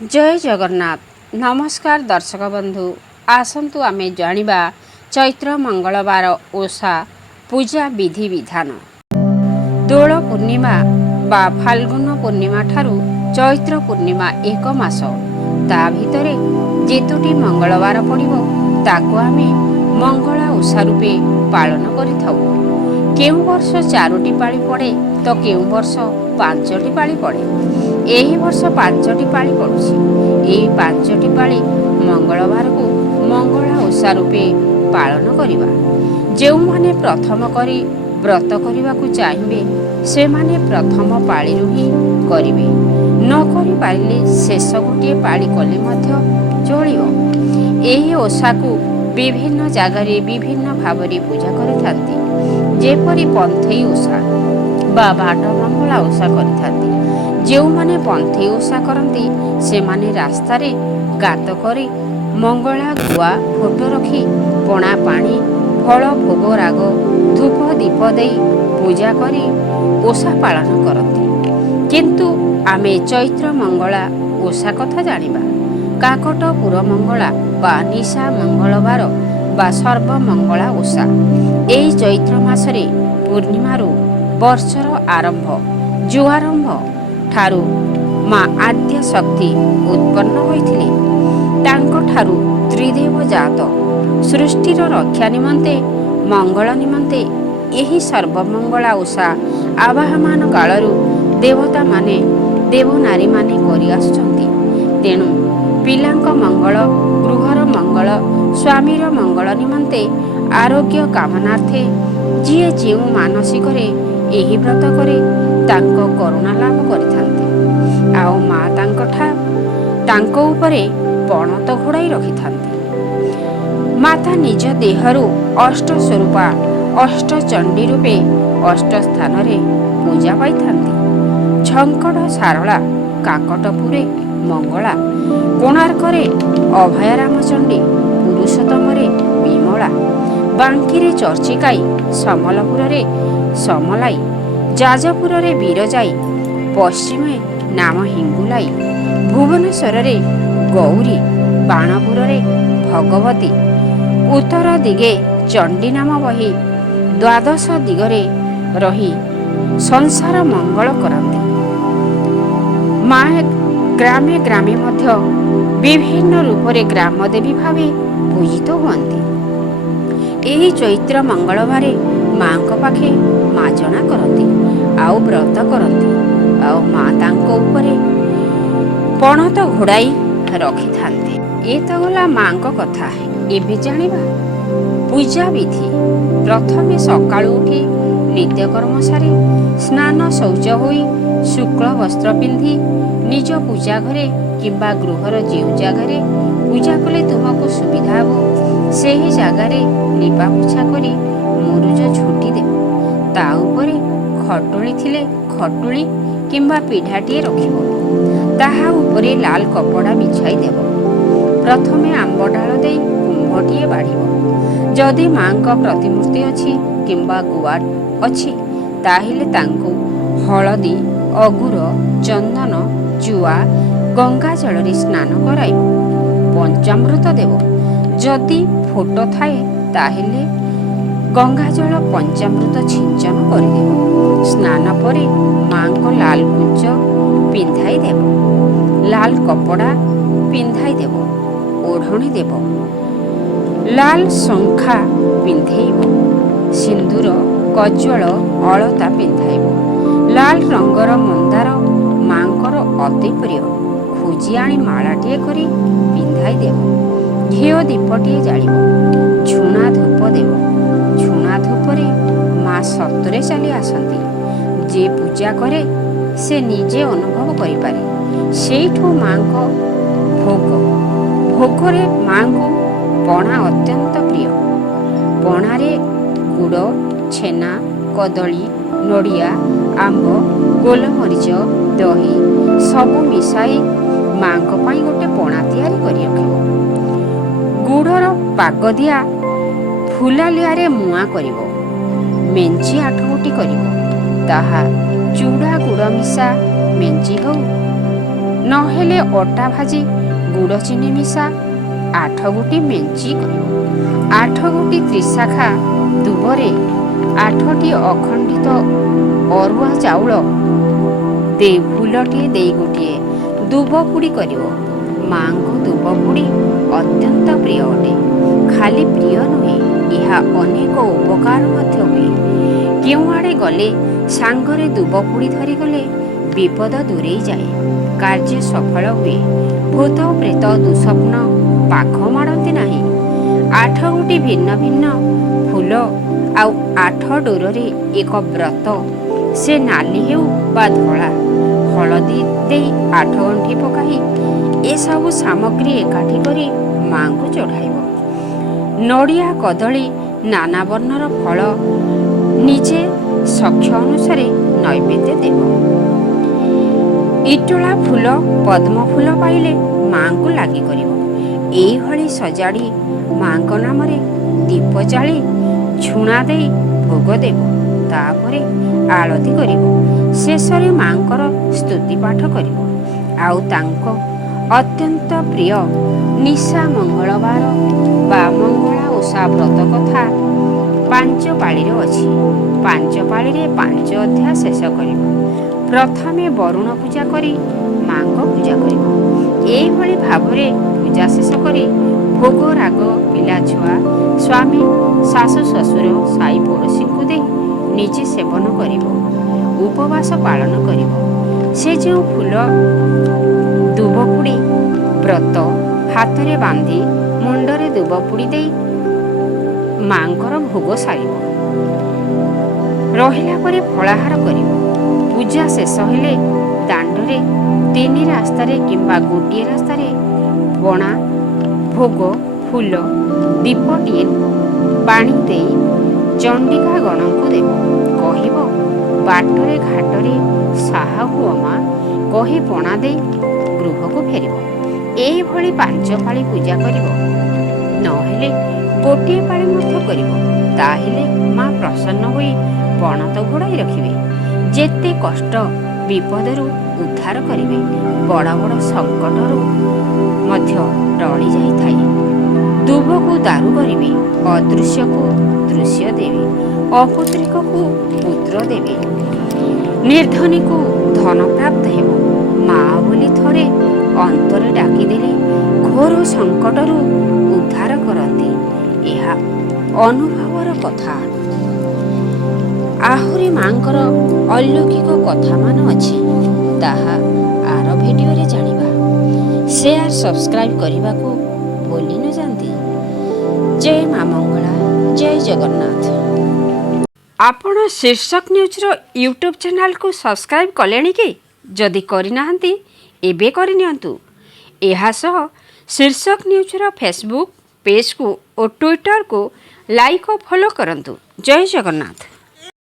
जय जगन्नाथ। नमस्कार दर्शक बंधु, आसतु आमे जानिबा चैत्र मंगलवार ओषा पूजा विधि विधान। दोल पूर्णिमा बा फाल्गुन पूर्णिमा ठारू चैत्र पूर्णिमा एक मास, ता भितरे जेतोटी मंगलवार पड़िबो ताको आमे मंगला ओषा रूपे पालन करिथाउ। केउ वर्ष 4टी पाଳି पड़े तो केउ वर्ष 5टी पाଳି पड़े। एही वर्ष 5टी पाଳି पड़ुछि। एही 5टी पाଳି मंगलवार को मंगला ओषा रूपे पालन करिबा। जेउमाने प्रथम करी व्रत करिबाकु चाहिबे सेमाने प्रथम पाळिरु ही करिबे। न करि पारिले शेष गोटे पाळि कले मध्य चलिबो। एही ओषा को विभिन्न जागारे विभिन्न भावरे पूजा करिथांती। जेपरि पंथेई ओषा बा बाट मंगला ओषा करिथांती। जेउमाने पंथेई ओषा करती सेमाने रास्तारे गात करी मंगला गुआ फोटो रखी पणा पानी फल भोग राग धूप दीप देई पूजा करी ओषा पालन करती। किंतु आमे चैत्र मंगला ओषा कथा जानिबा। काकटपुर मंगला बा निशा मंगलवार बा सर्वमंगला ओषा एही चैत्र मासरे पूर्णिमारू वर्षर आरंभ जुआरंभ ठारू माँ आद्य शक्ति उत्पन्न होइथिले। तांको ठारू त्रिदेव जात सृष्टिर रक्षा निमंते मंगल निमंते एही सर्वमंगला ओषा आवाहमान कालरू देवता माने देव नारी माने करि आसुछंती। तेणु पिलांक मंगल, गृहर मंगल, स्वामीर मंगल निमंते आरोग्य कामनार्थे जिए जेउ मानसिकरे एही व्रत करे तांको करुणा लाभ करिथांती। आउ माँ तांको उपरे पणत घोड़ाई रखिथांती। माता निज देहरु अष्ट स्वरूपा अष्ट चंडी रूपे अष्ट स्थान रे पूजा पाइथांती। झंकड़ सारला, काकटपुरे मंगला, कोणार्करे अभय रामचंडी, पुरुषोत्तमरे विमला, बांकीरे चर्चिकाई, समलपुररे समलाई, जाजपुररे बीरजाई, पश्चिमे नाम हिंगुलाई, भुवनेश्वररे गौरी, बाणपुररे भगवती, उत्तर दिगे चंडी नाम बही द्वादश दिगरे रही संसार मंगल करती। माँ ग्रामे ग्रामे मध्य विभिन्न रूपरे ग्राम देवी भावे पूजित हुअन्ति। एही चैत्र मंगलवारे माँको पाखे माजणा करती आउ व्रत करती। आउ माँ तांको उपरे पणत घोड़ाई रखिथांती। ए तो गला माँको कथा। एबे जानिबा पूजा विधि। प्रथमे सकाळु उठी नित्यकर्म सारी स्नान शौच होई शुक्ल वस्त्र पिंधि निज पूजा घरे किंबा गृहर जेउ जागारे पूजा कले तुमको सुविधा हो सेही जागारे लिपा पोछा करी मुरुज झुटी दे। ता उपरे खटुली थिले खटुली किंबा पिढाटिए रखिबो। ताहा उपरे लाल कपड़ा बिछाई देबो। प्रथमे आंब डाल दे कुंभटिए बाढ़िबो। जदि माँको प्रतिमूर्ति अछि किंबा गुआ अछि ताहिले तांको हळदी अगुर चंदन जुआ गंगा जल स्नान कराइबो। पंचामृत देव। जदि फोटो थाए ताहेले गंगा जल पंचामृत छिंचन करिदेव। स्नान परे माँ को लाल कुंच पिंधाई देव, लाल कपड़ा पिंधाई देव, ओढ़णी देव, लाल शंखा पिंधेइब, सिंदूर कज्वल अलता पिंधाइब, लाल रंगर मंदार माँकर अति प्रिय खोजी आनी मालाटिए करी पिंधाई देव। घिओ दीपटिए जालिब, झुणा धूप देव। झुणा धूपरे माँ सतरे चली आसती। जे पूजा करे से निजे अनुभव करिपारे। सेठू माँ को भोग भोगरे माँ को पणा अत्यंत प्रिय। पणारे गुड़ छेना कदली नड़िया आंब गोलमरीच दही सबू मिसाई माँ को पाई गोटे पणा तैयारी करि रखिबो। गुड़र पाग दिया फुलालियारे मुआ करिबो। मेंची आठगोटी करिबो। ताहा चूड़ा गुड़ मिसा मेंची हौ ନହେଲେ ଅଟା ଭାଜି ଗୁଡ଼ ଚିନି ମିଶା 8 ଗୋଟି ମେଞ୍ଚି କରିବ। 8 ଗୋଟି ତ୍ରିଶାଖା ଦୁବରେ 8ଟି ଅଖଣ୍ଡିତ ଅରୁଆ ଚାଉଳ ଦେଇ ଫୁଲଟିଏ ଦେଇ ଗୋଟିଏ ଦୁବ ପୁଡ଼ି କରିବ। ମା'ଙ୍କୁ ଦୁବ ପୁଡ଼ି ଅତ୍ୟନ୍ତ ପ୍ରିୟ ଅଟେ। ଖାଲି ପ୍ରିୟ ନୁହେଁ, ଏହା ଅନେକ ଉପକାର ମଧ୍ୟ ହୁଏ। କେଉଁଆଡ଼େ ଗଲେ ସାଙ୍ଗରେ ଦୁବ ପୁଡ଼ି ଧରିଗଲେ ବିପଦ ଦୂରେଇ ଯାଏ, କାର୍ଯ୍ୟ ସଫଳ ହୁଏ, ଭୂତ ପ୍ରେତ ଦୁଃସ୍ୱପ୍ନ ପାଖ ମାଡ଼ନ୍ତି ନାହିଁ। 8 ଗୋଟି ଭିନ୍ନ ଭିନ୍ନ ଫୁଲ ଆଉ 8 ଡୋରରେ ଏକ ବ୍ରତ, ସେ ନାଲି ହେଉ ବା ଧଳା, ହଳଦୀ ଦେଇ 8 ଗଣ୍ଠି ପକାଇ ଏସବୁ ସାମଗ୍ରୀ ଏକାଠି କରି ମା'ଙ୍କୁ ଚଢ଼ାଇବ। ନଡ଼ିଆ କଦଳୀ ନାନା ବର୍ଣ୍ଣର ଫଳ ନିଜେ ସଖ୍ୟ ଅନୁସାରେ ନୈବେଦ୍ୟ ଦେବ। ଇଟଳା ଫୁଲ ପଦ୍ମ ଫୁଲ ପାଇଲେ ମା'ଙ୍କୁ ଲାଗି କରିବ। ଏଇଭଳି ସଜାଡ଼ି ମା'ଙ୍କ ନାମରେ ଦୀପ ଜାଳି ଝୁଣା ଦେଇ ଭୋଗ ଦେବ। ତାପରେ ଆଳତି କରିବ। ଶେଷରେ ମା'ଙ୍କର ସ୍ତୁତି ପାଠ କରିବ। ଆଉ ତାଙ୍କ ଅତ୍ୟନ୍ତ ପ୍ରିୟ ନିଶା ମଙ୍ଗଳବାର ବା ମଙ୍ଗଳା ଓଷା ବ୍ରତ କଥା 5 ପାଳିରେ ଅଛି। 5 ପାଳିରେ 5 ଅଧ୍ୟାୟ ଶେଷ କରିବ। ପ୍ରଥମେ ବରୁଣ ପୂଜା କରି ମା'ଙ୍କ ପୂଜା କରିବ। ଏଇଭଳି ଭାବରେ ପୂଜା ଶେଷ କରି ଭୋଗ ରାଗ ପିଲାଛୁଆ, ସ୍ୱାମୀ, ଶାଶୁ ଶ୍ୱଶୁର, ସାଇ ପଡ଼ୋଶୀଙ୍କୁ ଦେଇ ନିଜେ ସେବନ କରିବ। ଉପବାସ ପାଳନ କରିବ। ସେ ଯେଉଁ ଫୁଲ ଦୁବ ପୁଡ଼ି ବ୍ରତ ହାତରେ ବାନ୍ଧି ମୁଣ୍ଡରେ ଦୁବ ପୁଡ଼ି ଦେଇ ମା'ଙ୍କର ଭୋଗ ସାରିବ। ରହିଲା ପରେ ଫଳାହାର କରିବ। ପୂଜା ଶେଷ ହେଲେ ଦାଣ୍ଡରେ 3 ରାସ୍ତାରେ କିମ୍ବା ଗୋଟିଏ ରାସ୍ତାରେ ପଣା, ଭୋଗ, ଫୁଲ, ଦୀପଟିଏ ପାଣି ଦେଇ ଚଣ୍ଡିକା ଗଣଙ୍କୁ ଦେବ। କହିବ, ବାଟରେ ଘାଟରେ ସାହା ହୁଅ ମା, କହି ପଣା ଦେଇ ଗୃହକୁ ଫେରିବ। ଏଇଭଳି 5 ପାଳି ପୂଜା କରିବ। ନହେଲେ ଗୋଟିଏ ପାଳି ମଧ୍ୟ କରିବ। ତାହେଲେ ମା' ପ୍ରସନ୍ନ ହୋଇ ପଣା ତ ଘୋଡ଼ାଇ ରଖିବେ, ଯେତେ କଷ୍ଟ ବିପଦରୁ ଉଦ୍ଧାର କରିବେ। ବଡ଼ ବଡ଼ ସଙ୍କଟରୁ ମଧ୍ୟ ଟଳି ଯାଇଥାଏ। ଦୁବକୁ ଦାରୁ କରିବେ, ଅଦୃଶ୍ୟକୁ ଦୃଶ୍ୟ ଦେବେ, ଅପୁତ୍ରିକକୁ ପୁତ୍ର ଦେବେ, ନିର୍ଧନୀକୁ ଧନ ପ୍ରାପ୍ତ ହେବ। ମା' ବୋଲି ଥରେ ଅନ୍ତରେ ଡାକିଦେଲେ ଘୋର ସଙ୍କଟରୁ ଉଦ୍ଧାର କରନ୍ତି। ଏହା ଅନୁଭବର କଥା। ଆହୁରି ମା'ଙ୍କର ଅଲୌକିକ କଥାମାନ ଅଛି, ତାହା ଆର ଭିଡ଼ିଓରେ ଜାଣିବା। ସେୟାର ସବସ୍କ୍ରାଇବ୍ କରିବାକୁ ଭୁଲି ନ ଯାଆନ୍ତି। ଜୟ ମା ମଙ୍ଗଳା, ଜୟ ଜଗନ୍ନାଥ। ଆପଣ ଶୀର୍ଷକ ନ୍ୟୁଜ୍ର ୟୁଟ୍ୟୁବ୍ ଚ୍ୟାନେଲକୁ ସବସ୍କ୍ରାଇବ୍ କଲେଣି କି? ଯଦି କରିନାହାନ୍ତି ଏବେ କରିନିଅନ୍ତୁ। ଏହା ସହ ଶୀର୍ଷକ ନ୍ୟୁଜ୍ର ଫେସବୁକ୍ ପେଜ୍କୁ ଓ ଟ୍ୱିଟରକୁ ଲାଇକ୍ ଓ ଫଲୋ କରନ୍ତୁ। ଜୟ ଜଗନ୍ନାଥ।